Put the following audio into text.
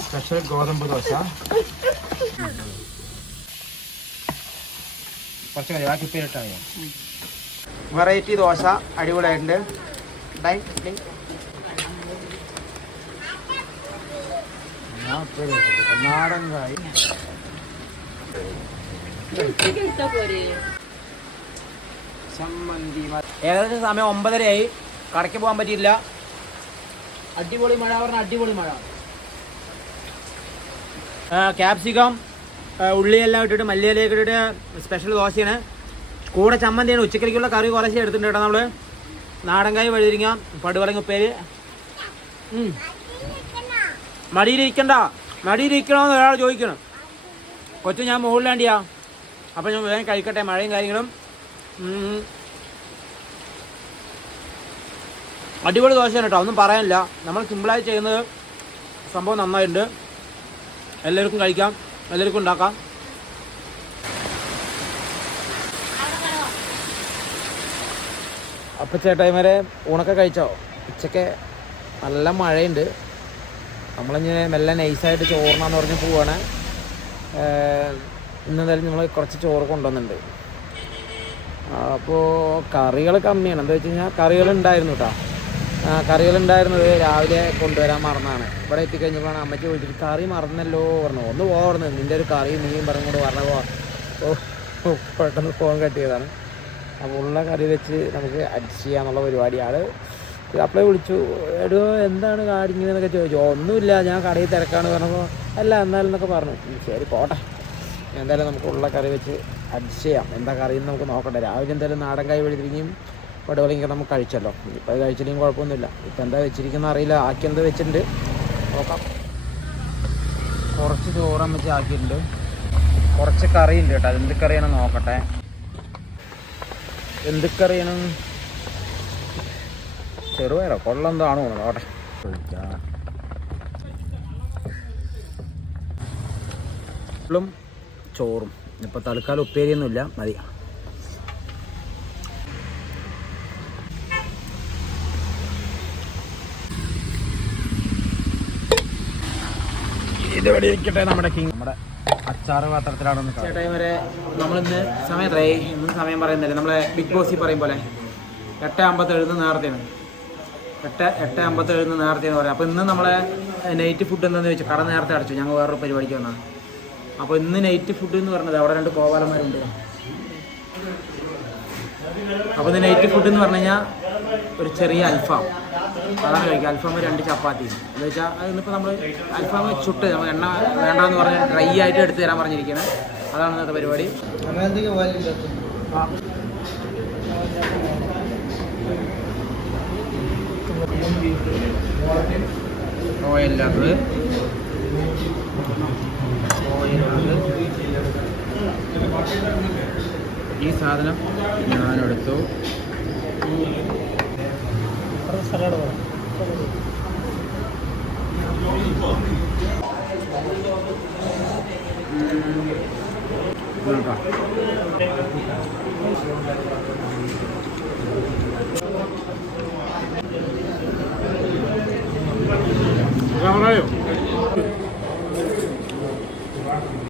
Special ഗോതമ്പ് ദോശ കുറച്ച് മതി ബാക്കി മതി വെറൈറ്റി ദോശ അടിപൊളിയായിട്ടുണ്ട്. ഡൈ, ഡൈ. ഞാൻ ഉപ്പേരി വെച്ചിട്ട് നാടൻ കായ് ഏകദേശം സമയം ഒമ്പതരയായി. കടയ്ക്ക് പോകാൻ പറ്റിയില്ല. അടിപൊളി മഴ പറഞ്ഞ അടിപൊളി മഴ. ക്യാപ്സിക്കം ഉള്ളിയെല്ലാം ഇട്ടിട്ട് മല്ലിയിലേക്ക് ഇട്ടിട്ട് സ്പെഷ്യൽ ദോശയാണ്. കൂടെ ചമ്മന്തിയാണ്. ഉച്ചക്കറിക്കുള്ള കറി കുറച്ച് എടുത്തിട്ടുണ്ട് കേട്ടോ നമ്മൾ നാടൻകായ് വഴുതിരിങ്ങ പടുവളങ്ങ ഉപ്പേര് ഉം. മടിയിലിരിക്കണ്ട. മടിയിലിരിക്കണമെന്ന് ഒരാൾ ചോദിക്കണം. കൊച്ചു ഞാൻ മുകളിലാണ്ടിയാ. അപ്പം ഞാൻ വേഗം കഴിക്കട്ടെ മഴയും കാര്യങ്ങളും. അടിപൊളി ദോശയാണ് കേട്ടോ ഒന്നും പറയാനില്ല. നമ്മൾ സിമ്പിളായി ചെയ്യുന്നത് സംഭവം നന്നായിട്ടുണ്ട്. എല്ലാവർക്കും കഴിക്കാം എല്ലാവർക്കും ഉണ്ടാക്കാം. അപ്പം ചേട്ടായിമാരെ ഊണൊക്കെ കഴിച്ചോ? ഉച്ചയ്ക്ക് നല്ല മഴയുണ്ട്. നമ്മളിങ്ങനെ മെല്ലെ നൈസായിട്ട് ചോറിനാന്ന് പറഞ്ഞ് പോവാണ്. ഇന്നെന്തായാലും നമ്മൾ കുറച്ച് ചോറ് കൊണ്ടുവന്നിട്ടുണ്ട്. അപ്പോൾ കറികൾ കമ്മിയാണ്. എന്താ വെച്ച് കഴിഞ്ഞാൽ കറികൾ ഉണ്ടായിരുന്നു കേട്ടോ കറികൾ ഉണ്ടായിരുന്നത് രാവിലെ കൊണ്ടുവരാൻ മറന്നാണ്. ഇവിടെ എത്തിക്കഴിഞ്ഞപ്പോഴാണ് അമ്മച്ചി ചോദിച്ചിട്ട് കറി മറന്നല്ലോ പറഞ്ഞു. ഒന്ന് പോകണം നിന്റെ ഒരു കറി നീയും പറഞ്ഞ പോ ഓ പെട്ടെന്ന് ഫോൺ കട്ടിയതാണ് അപ്പോൾ ഉള്ള കറി വെച്ച് നമുക്ക് അഡ്ജസ്റ്റ് ചെയ്യാന്നുള്ള പരിപാടിയാണ്. അപ്പളെ വിളിച്ചു എടോ എന്താണ് കാണിക്കുന്നതെന്നൊക്കെ ചോദിച്ചു? ഒന്നുമില്ല ഞാൻ കടയിൽ തിരക്കാണ് പറഞ്ഞപ്പോൾ അല്ല എന്നാലും എന്നൊക്കെ പറഞ്ഞു. ശരി പോട്ടെ. എന്തായാലും നമുക്ക് ഉള്ള കറി വെച്ച് അഡ്ജസ്റ്റ് ചെയ്യാം. എന്താ കറി എന്ന് നമുക്ക് നോക്കട്ടെ രാവിലെ എന്തായാലും നാടൻ കായ് വെളുത്തിരിക്കും പടുവലിങ്ങ നമുക്ക് കഴിച്ചല്ലോ. ഇപ്പോൾ അത് കഴിച്ചില്ലെങ്കിൽ കുഴപ്പമൊന്നുമില്ല. ഇപ്പം എന്താ വെച്ചിരിക്കുന്ന അറിയില്ല. ആക്കി എന്താ വെച്ചിട്ടുണ്ട്. നോക്കാം. കുറച്ച് ചോറാൻ വെച്ച് ആക്കിയിട്ടുണ്ട്. കുറച്ച് കറിയുണ്ട് കേട്ടോ. അത് എന്ത് കറിയാണെന്ന് നോക്കട്ടെ. എന്ത് കറിയാണ്? ചെറുപയറോ? കൊള്ളെന്താണോ ഓട്ടെ ും ചോറും. ഇപ്പോൾ തൽക്കാലം ഉപ്പേരിയൊന്നുമില്ല. മതി. ഇതുവരെ ഇരിക്കട്ടെ നമ്മുടെ കിങ് നമ്മുടെ അച്ചാറ് പാത്രത്തിലാണ് ചേട്ടായി വരെ നമ്മളിന്ന് സമയം എത്രയായി ഇന്ന് സമയം പറയുന്നില്ല. നമ്മളെ ബിഗ് ബോസിൽ പറയും പോലെ. എട്ട് അമ്പത്തേഴിന് നേരത്തെയാണ് എട്ട് എട്ട് അമ്പത്തേഴിന് നേരത്തെ പറയാം. അപ്പോൾ ഇന്ന് നമ്മളെ നൈറ്റ് ഫുഡ് എന്താണെന്ന് വെച്ചാൽ കട നേരത്തെ അടച്ചു. ഞങ്ങൾ വേറൊരു പരിപാടിക്ക് വന്നാൽ അപ്പോൾ ഇന്ന് നൈറ്റ് ഫുഡ് എന്ന് പറഞ്ഞത് അവിടെ രണ്ട് കോവാലന്മാരുണ്ട് അപ്പോൾ ഇന്ന് നൈറ്റ് ഫുഡ് എന്ന് പറഞ്ഞു കഴിഞ്ഞാൽ ഒരു ചെറിയ അൽഫാം. അതാണ് കഴിക്കുക. അൽഫാം രണ്ട് ചപ്പാത്തി. എന്ന് വെച്ചാൽ അതിനിപ്പോൾ നമ്മൾ അൽഫാം ചുട്ട് നമ്മൾ എണ്ണ വേണ്ടാന്ന് പറഞ്ഞ് ഡ്രൈ ആയിട്ട് എടുത്ത് തരാൻ പറഞ്ഞിരിക്കുന്നത് അതാണ് ഇന്നത്തെ പരിപാടി. ഓയിലിനകത്ത് ഈ സാധനം ഞാനെടുത്തു. പറയായോ